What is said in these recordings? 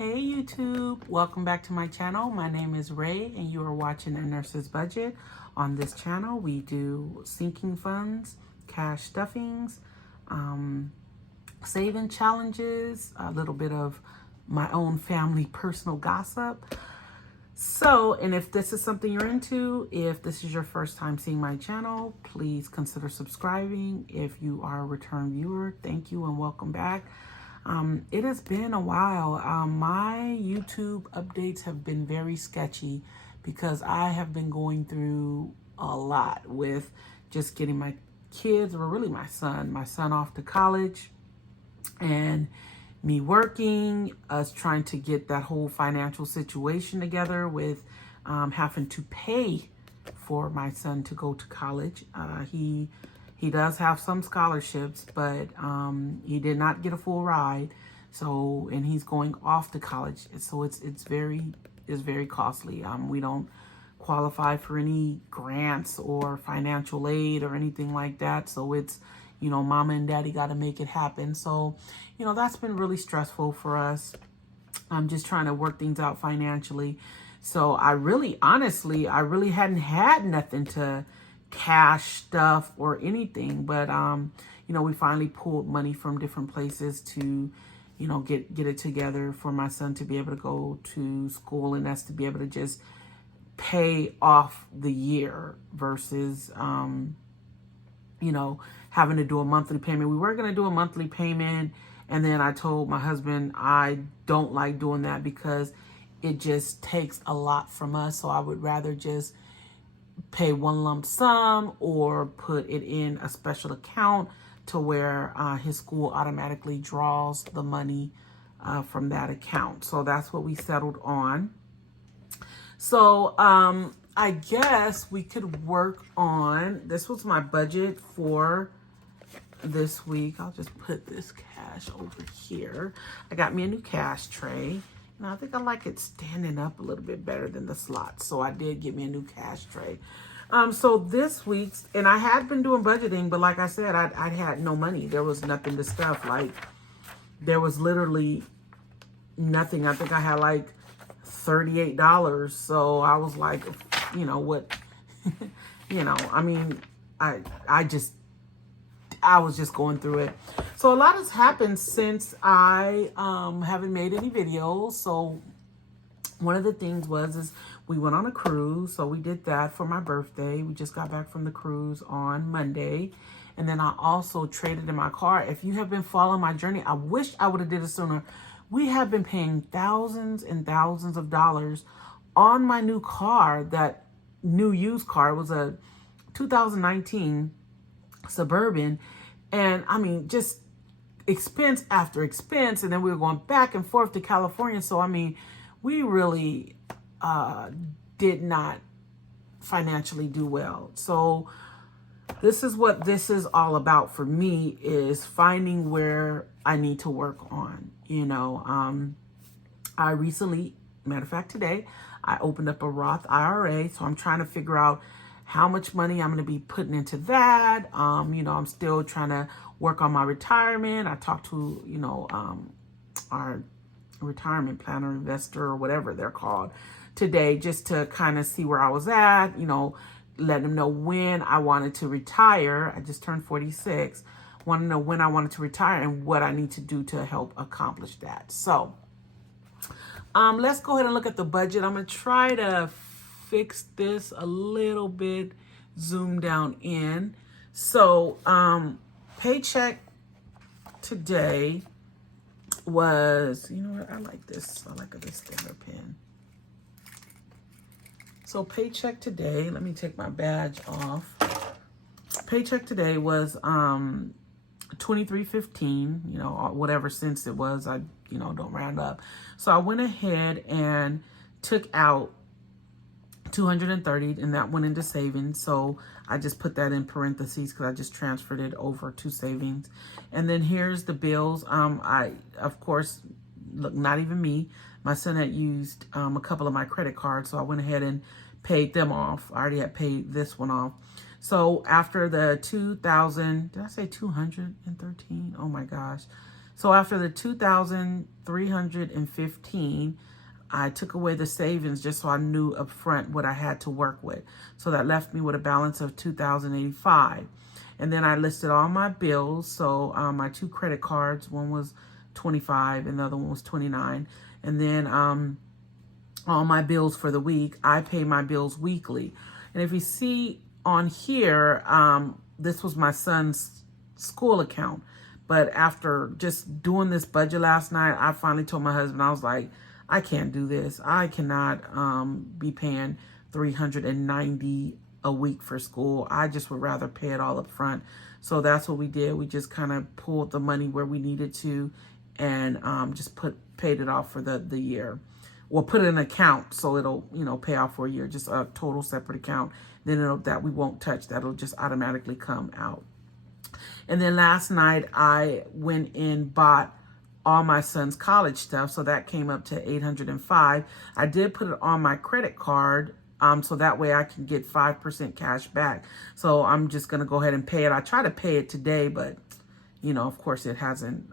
Hey YouTube, welcome back to my channel. My name is Ray and you are watching A Nurse's Budget. On this channel we do sinking funds, cash stuffings, saving challenges, a little bit of my own family personal gossip. So, and if this is something you're into, if this is your first time seeing my channel, please consider subscribing. If you are a return viewer, thank you and welcome back. It has been a while. My YouTube updates have been very sketchy because I have been going through a lot with just getting my kids, or really my son off to college, and me working, us trying to get that whole financial situation together with having to pay for my son to go to college. He does have some scholarships, but he did not get a full ride. So, and he's going off to college. So it's very costly. We don't qualify for any grants or financial aid or anything like that. So it's, mama and daddy got to make it happen. So, that's been really stressful for us. I'm just trying to work things out financially. So I really hadn't had nothing to cash stuff or anything, but we finally pulled money from different places to get it together for my son to be able to go to school, and us to be able to just pay off the year versus having to do a monthly payment. We were going to do a monthly payment, and then I told my husband I don't like doing that because it just takes a lot from us. So I would rather just pay one lump sum or put it in a special account to where his school automatically draws the money from that account. So that's what we settled on. So I guess we could work on, this was my budget for this week. I'll just put this cash over here. I got me a new cash tray. Now, I think I like it standing up a little bit better than the slots. So I did get me a new cash tray. So this week's, and I had been doing budgeting, but like I said, I had no money. There was nothing to stuff. Like, there was literally nothing. I think I had like $38. So I was like, what, I mean, I was just going through it. So a lot has happened since I haven't made any videos. So one of the things is we went on a cruise. So we did that for my birthday. We just got back from the cruise on Monday. And then I also traded in my car. If you have been following my journey, I wish I would have did it sooner. We have been paying thousands and thousands of dollars on my new car. That new used car was a 2019 Suburban. And I mean, just expense after expense. And then we were going back and forth to California. So, I mean, we really did not financially do well. So this is what this is all about for me, is finding where I need to work on. I recently, matter of fact, today, I opened up a Roth IRA. So I'm trying to figure out how much money I'm going to be putting into that. I'm still trying to work on my retirement. I talked to, our retirement planner, investor, or whatever they're called today, just to kind of see where I was at, let them know when I wanted to retire. I just turned 46. Want to know when I wanted to retire and what I need to do to help accomplish that. So let's go ahead and look at the budget. I'm going to try to fix this a little bit, zoom down in. So paycheck today was, I like this. I like this thinner pen. So paycheck today, let me take my badge off. Paycheck today was $23.15, whatever cents it was. I don't round up. So I went ahead and took out $230, and that went into savings. So I just put that in parentheses because I just transferred it over to savings. And then here's the bills. I, of course, look, not even me. My son had used a couple of my credit cards, so I went ahead and paid them off. I already had paid this one off. So after the 2,000, did I say 213? Oh my gosh. So after the $2,315, I took away the savings just so I knew up front what I had to work with. So that left me with a balance of $2,085. And then I listed all my bills. So my 2 credit cards, one was $25 and the other one was $29. And then all my bills for the week, I pay my bills weekly. And if you see on here, this was my son's school account. But after just doing this budget last night, I finally told my husband, I was like, I can't do this. I cannot be paying $390 a week for school. I just would rather pay it all up front. So that's what we did. We just kind of pulled the money where we needed to and just paid it off for the year. Well, put it in an account so it'll, pay off for a year, just a total separate account. Then that we won't touch. That'll just automatically come out. And then last night I went and bought all my son's college stuff. So that came up to $805. I did put it on my credit card so that way I can get 5% cash back. So I'm just going to go ahead and pay it. I try to pay it today, but of course it hasn't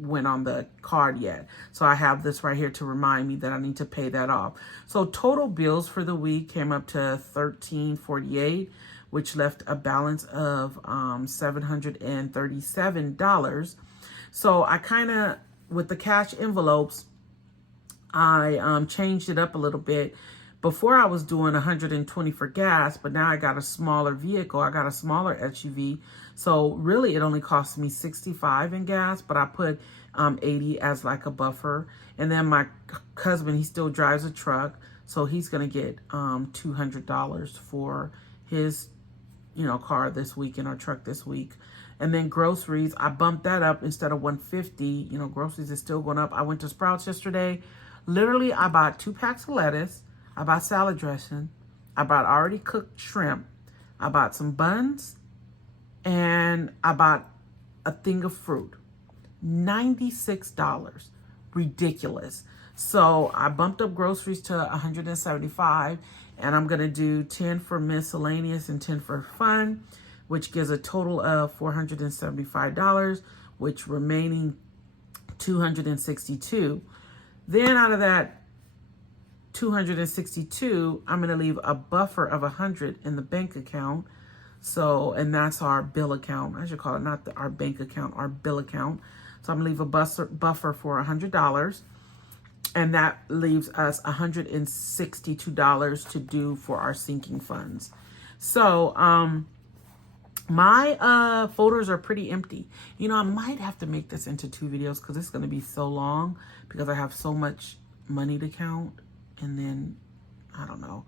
went on the card yet. So I have this right here to remind me that I need to pay that off. So total bills for the week came up to $1,348, which left a balance of $737. So I kind of, with the cash envelopes, I changed it up a little bit. Before I was doing $120 for gas, but now I got a smaller vehicle. I got a smaller SUV. So really it only cost me $65 in gas, but I put $80 as like a buffer. And then my husband, he still drives a truck. So he's going to get $200 for his, car this week and our truck this week. And then groceries, I bumped that up instead of $150. Groceries is still going up. I went to Sprouts yesterday. Literally, I bought 2 packs of lettuce. I bought salad dressing. I bought already cooked shrimp. I bought some buns. And I bought a thing of fruit. $96. Ridiculous. So I bumped up groceries to $175. And I'm going to do 10 for miscellaneous and 10 for fun, which gives a total of $475, which remaining $262. Then out of that $262, I'm going to leave a buffer of $100 in the bank account. So, and that's our bill account. I should call it not our bank account, our bill account. So I'm going to leave a buffer for $100. And that leaves us $162 to do for our sinking funds. So, my folders are pretty empty. I might have to make this into 2 videos because it's going to be so long because I have so much money to count. And then, I don't know,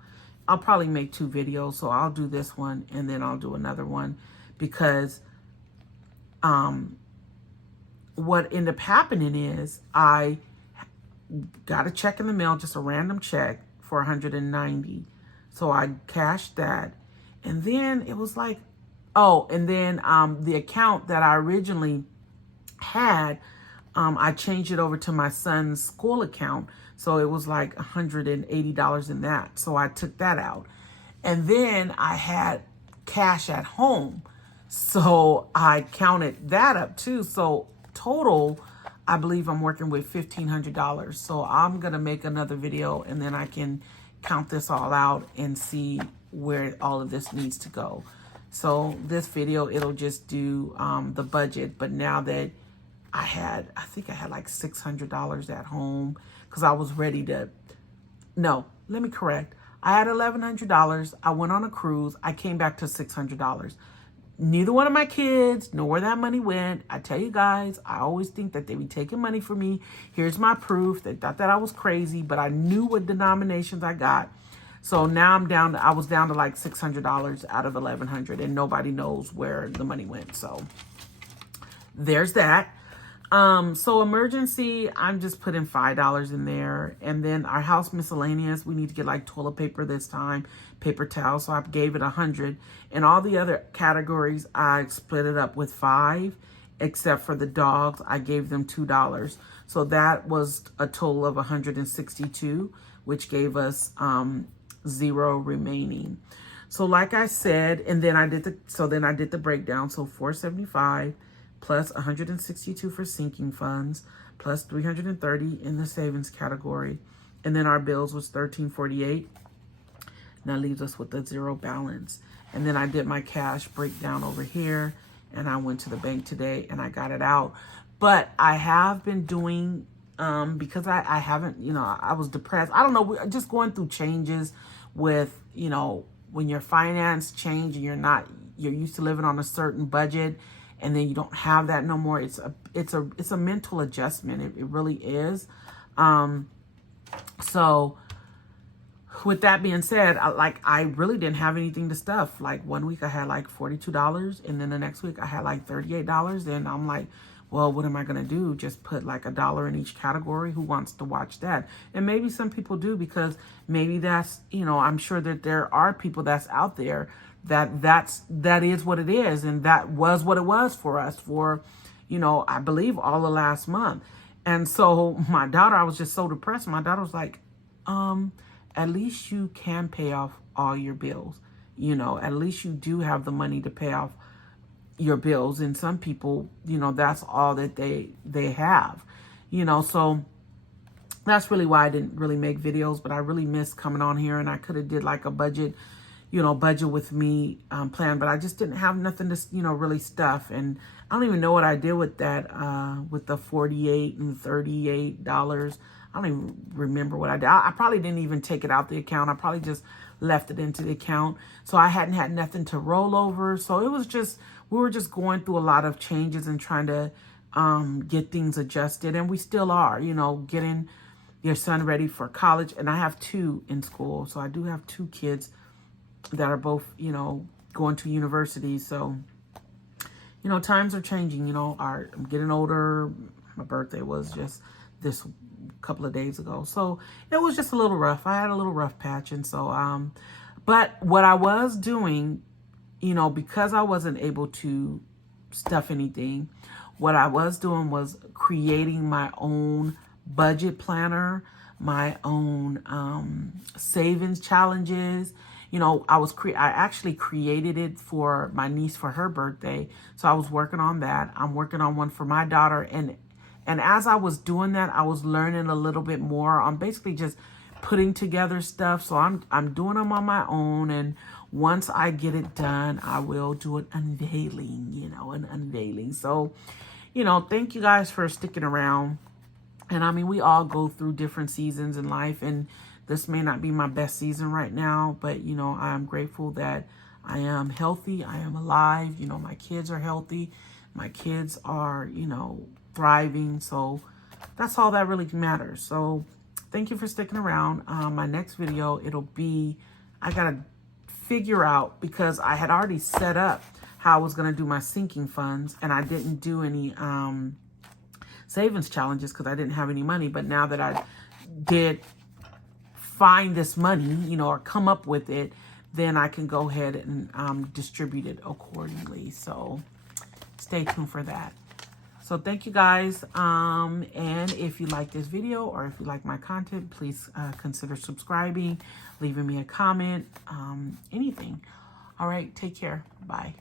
I'll probably make 2 videos. So I'll do this one and then I'll do another one because what ended up happening is I got a check in the mail, just a random check for $190. So I cashed that. And then it was like, and then the account that I originally had, I changed it over to my son's school account. So it was like $180 in that. So I took that out. And then I had cash at home. So I counted that up too. So total, I believe I'm working with $1,500. So I'm going to make another video and then I can count this all out and see where all of this needs to go. So this video, it'll just do the budget. But now that I think I had like $600 at home because I was ready to, no, let me correct. I had $1,100. I went on a cruise. I came back to $600. Neither one of my kids know where that money went. I tell you guys, I always think that they be taking money from me. Here's my proof. They thought that I was crazy, but I knew what denominations I got. So now I was down to like $600 out of $1,100 and nobody knows where the money went. So there's that. So emergency, I'm just putting $5 in there. And then our house miscellaneous, we need to get like toilet paper this time, paper towel. So I gave it $100. And all the other categories, I split it up with $5, except for the dogs, I gave them $2. So that was a total of $162, which gave us, 0 remaining. So like I said, and then I did the breakdown. So $475 plus 162 for sinking funds, plus 330 in the savings category. And then our bills was 1348. That leaves us with a zero balance. And then I did my cash breakdown over here, and I went to the bank today and I got it out. But I have been doing, because I haven't, you know, I was depressed. I don't know, just going through changes with, you know, when your finance change and you're used to living on a certain budget, and then you don't have that no more. It's a mental adjustment. It really is. So with that being said, I really didn't have anything to stuff. Like 1 week I had like $42, and then the next week I had like $38. And I'm like, well, what am I going to do? Just put like $1 in each category? Who wants to watch that? And maybe some people do, because maybe that's, you know, I'm sure that there are people that's out there that is what it is. And that was what it was for us for, you know, I believe all the last month. And so my daughter, I was just so depressed. My daughter was like, at least you can pay off all your bills. You know, at least you do have the money to pay off your bills. And some people, you know, that's all that they have, you know. So that's really why I didn't really make videos, but I really missed coming on here, and I could have did like a budget with me plan, but I just didn't have nothing to, you know, really stuff. And I don't even know what I did with that, with the $48 and $38. I don't even remember what I did. I probably didn't even take it out the account. I probably just left it into the account. So I hadn't had nothing to roll over. So it was just, we were just going through a lot of changes and trying to get things adjusted. And we still are, you know, getting your son ready for college. And I have 2 in school. So I do have 2 kids that are both, you know, going to university. So, you know, times are changing. You know, I'm getting older. My birthday was just this couple of days ago. So it was just a little rough. I had a little rough patch. And so, but what I was doing, you know, because I wasn't able to stuff anything, what I was doing was creating my own budget planner, my own savings challenges. You know, I actually created it for my niece for her birthday. So I was working on that. I'm working on one for my daughter. And as I was doing that, I was learning a little bit more. I'm basically just putting together stuff. So I'm doing them on my own. And once I get it done, I will do an unveiling, you know, an unveiling. So, you know, thank you guys for sticking around. And I mean, we all go through different seasons in life, and this may not be my best season right now, but, you know, I am grateful that I am healthy. I am alive. You know, my kids are healthy. My kids are, you know, thriving. So that's all that really matters. So thank you for sticking around. My next video, it'll be, I got to figure out, because I had already set up how I was going to do my sinking funds, and I didn't do any savings challenges because I didn't have any money. But now that I did find this money, you know, or come up with it, then I can go ahead and distribute it accordingly. So stay tuned for that. So thank you guys. And if you like this video, or if you like my content, please consider subscribing, leaving me a comment, anything. All right, take care. Bye.